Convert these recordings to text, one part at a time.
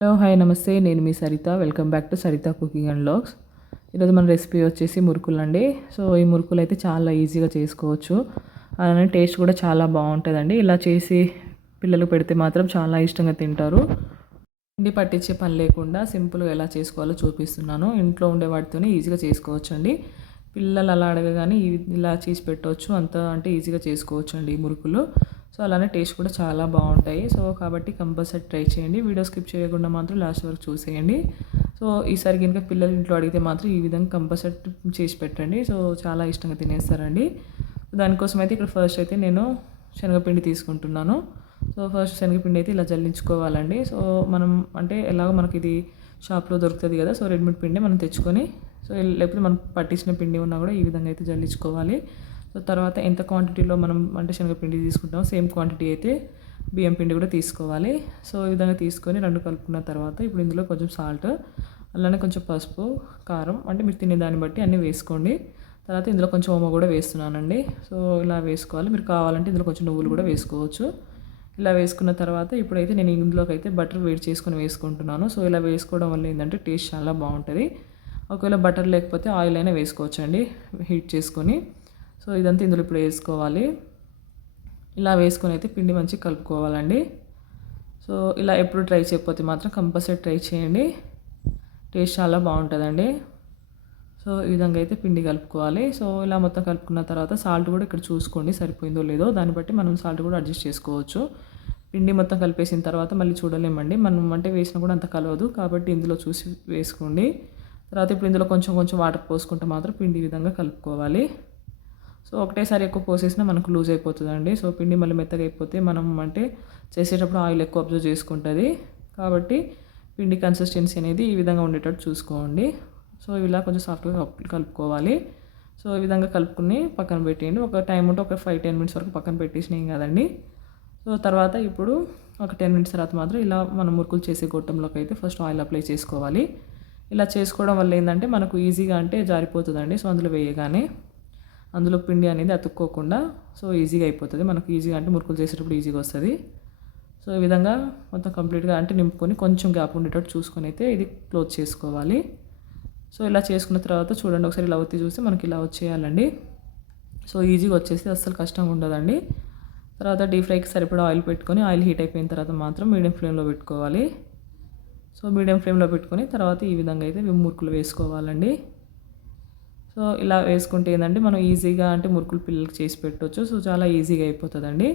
Hello hi నమస్తే నేను మీ Saritha welcome back to Saritha cooking and vlogs. ఈరోజు మన రెసిపీ వచ్చేసి మురుకులు అండి. సో ఈ మురుకులు అయితే చాలా ఈజీగా చేసుకోవచ్చు, అలానే టేస్ట్ కూడా చాలా బాగుంటుందండి. ఇలా చేసి పిల్లలు పెడితే మాత్రం చాలా ఇష్టంగా తింటారు. పిండి పట్టించే పని లేకుండా సింపుల్గా ఎలా చేసుకోవాలో చూపిస్తున్నాను. ఇంట్లో ఉండే వాటితోనే ఈజీగా చేసుకోవచ్చు అండి. పిల్లలు అలా అడగగానే ఇలా చేసి పెట్టవచ్చు, అంత అంటే ఈజీగా చేసుకోవచ్చు అండి ఈ మురుకులు. సో అలానే టేస్ట్ కూడా చాలా బాగుంటాయి. సో కాబట్టి కంపల్సరీ ట్రై చేయండి. వీడియో స్కిప్ చేయకుండా మాత్రం లాస్ట్ వరకు చూసేయండి. సో ఈసారి కనుక పిల్లలు ఇంట్లో అడిగితే మాత్రం ఈ విధంగా కంపల్సరీ చేసి పెట్టండి. సో చాలా ఇష్టంగా తినేస్తారండి. దానికోసం అయితే ఇక్కడ ఫస్ట్ అయితే నేను శనగపిండి తీసుకుంటున్నాను. సో ఫస్ట్ శనగపిండి అయితే ఇలా జల్లించుకోవాలండి. సో మనం అంటే ఎలాగో మనకి ఇది షాప్లో దొరుకుతుంది కదా, సో రెడీమేడ్ పిండి మనం తెచ్చుకొని, సో లేకపోతే మనం పట్టించిన పిండి ఉన్నా కూడా ఈ విధంగా అయితే జల్లించుకోవాలి. సో తర్వాత ఎంత క్వాంటిటీలో మనం అంటే శనగపిండి తీసుకుంటామో సేమ్ క్వాంటిటీ అయితే బియ్యం పిండి కూడా తీసుకోవాలి. సో ఈ విధంగా తీసుకొని రెండు కలుపుకున్న తర్వాత ఇప్పుడు ఇందులో కొంచెం సాల్ట్, అలానే కొంచెం పసుపు, కారం అంటే మీరు తినే దాన్ని బట్టి అన్నీ వేసుకోండి. తర్వాత ఇందులో కొంచెం ఓమ కూడా వేస్తున్నానండి. సో ఇలా వేసుకోవాలి. మీరు కావాలంటే ఇందులో కొంచెం నువ్వులు కూడా వేసుకోవచ్చు. ఇలా వేసుకున్న తర్వాత ఇప్పుడైతే నేను ఇందులోకి అయితే బటర్ వేడి చేసుకొని వేసుకుంటున్నాను. సో ఇలా వేసుకోవడం వల్ల ఏంటంటే టేస్ట్ చాలా బాగుంటుంది. ఒకవేళ బటర్ లేకపోతే ఆయిల్ అయినా వేసుకోవచ్చు అండి హీట్ చేసుకొని. సో ఇదంతా ఇందులో ఇప్పుడు వేసుకోవాలి. ఇలా వేసుకొని అయితే పిండి మంచిగా కలుపుకోవాలండి. సో ఇలా ఎప్పుడు ట్రై చేయకపోతే మాత్రం కంపల్సరీ ట్రై చేయండి, టేస్ట్ చాలా బాగుంటుందండి. సో ఈ విధంగా అయితే పిండి కలుపుకోవాలి. సో ఇలా మొత్తం కలుపుకున్న తర్వాత సాల్ట్ కూడా ఇక్కడ చూసుకోండి సరిపోయిందో లేదో, దాన్ని బట్టి మనం సాల్ట్ కూడా అడ్జస్ట్ చేసుకోవచ్చు. పిండి మొత్తం కలిపేసిన తర్వాత మళ్ళీ చూడలేమండి, మనం అంటే వేసినా కూడా అంత కలవదు, కాబట్టి ఇందులో చూసి వేసుకోండి. తర్వాత ఇప్పుడు ఇందులో కొంచెం కొంచెం వాటర్ పోసుకుంటే మాత్రం పిండి విధంగా కలుపుకోవాలి. సో ఒకటేసారి ఎక్కువ పోసేసినా మనకు లూజ్ అయిపోతుందండి. సో పిండి మళ్ళీ మెత్తగా అయిపోతే మనం అంటే చేసేటప్పుడు ఆయిల్ ఎక్కువ అబ్జర్వ్ చేసుకుంటుంది. కాబట్టి పిండి కన్సిస్టెన్సీ అనేది ఈ విధంగా ఉండేటట్టు చూసుకోండి. సో ఇలా కొంచెం సాఫ్ట్గా కలుపుకోవాలి. సో ఈ విధంగా కలుపుకుని పక్కన పెట్టేయండి. ఒక టైం ఉంటే ఒక 5-10 మినిట్స్ వరకు పక్కన పెట్టేసినాం కదండి. సో తర్వాత ఇప్పుడు ఒక 10 మినిట్స్ తర్వాత మాత్రం ఇలా మనం మురుకులు చేసే గొట్టంలోకి అయితే ఫస్ట్ ఆయిల్ అప్లై చేసుకోవాలి. ఇలా చేసుకోవడం వల్ల ఏంటంటే మనకు ఈజీగా అంటే జారిపోతుందండి. సో అందులో వేయగానే అందులో పిండి అనేది అతుక్కోకుండా సో ఈజీగా అయిపోతుంది మనకు. ఈజీగా అంటే మురుకులు చేసేటప్పుడు ఈజీగా వస్తుంది. సో ఈ విధంగా మొత్తం కంప్లీట్గా అంటే నింపుకొని కొంచెం గ్యాప్ ఉండేటట్టు చూసుకొని అయితే ఇది క్లోజ్ చేసుకోవాలి. సో ఇలా చేసుకున్న తర్వాత చూడండి, ఒకసారి ఇలా ఒత్తి చూస్తే మనకి ఇలా వచ్చేయాలండి. సో ఈజీగా వచ్చేసి అస్సలు కష్టంగా ఉండదండి. తర్వాత డీప్ ఫ్రైకి సరిపడా ఆయిల్ పెట్టుకొని ఆయిల్ హీట్ అయిపోయిన తర్వాత మాత్రం మీడియం ఫ్లేమ్లో పెట్టుకోవాలి. సో మీడియం ఫ్లేమ్లో పెట్టుకొని తర్వాత ఈ విధంగా అయితే మురుకులు వేసుకోవాలండి. సో ఇలా వేసుకుంటే ఏంటంటే మనం ఈజీగా అంటే మురుకులు పిల్లలకి చేసి పెట్టవచ్చు. సో చాలా ఈజీగా అయిపోతుందండి,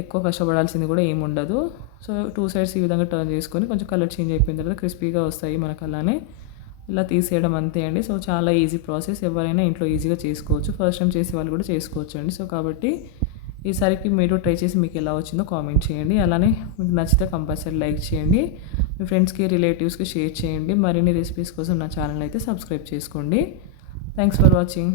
ఎక్కువ కష్టపడాల్సింది కూడా ఏమి ఉండదు. సో 2 సైడ్స్ ఈ విధంగా టర్న్ చేసుకొని కొంచెం కలర్ చేంజ్ అయిపోయిన తర్వాత క్రిస్పీగా వస్తాయి మనకు. అలానే ఇలా తీసేయడం అంతే అండి. సో చాలా ఈజీ ప్రాసెస్, ఎవరైనా ఇంట్లో ఈజీగా చేసుకోవచ్చు. ఫస్ట్ టైం చేసే వాళ్ళు కూడా చేసుకోవచ్చు అండి. సో కాబట్టి ఈసారికి మీరు ట్రై చేసి మీకు ఎలా వచ్చిందో కామెంట్ చేయండి. అలానే మీకు నచ్చితే కంపల్సరీ లైక్ చేయండి, మీ ఫ్రెండ్స్కి రిలేటివ్స్కి షేర్ చేయండి. మరిన్ని రెసిపీస్ కోసం నా ఛానల్ అయితే సబ్స్క్రైబ్ చేసుకోండి. Thanks for watching.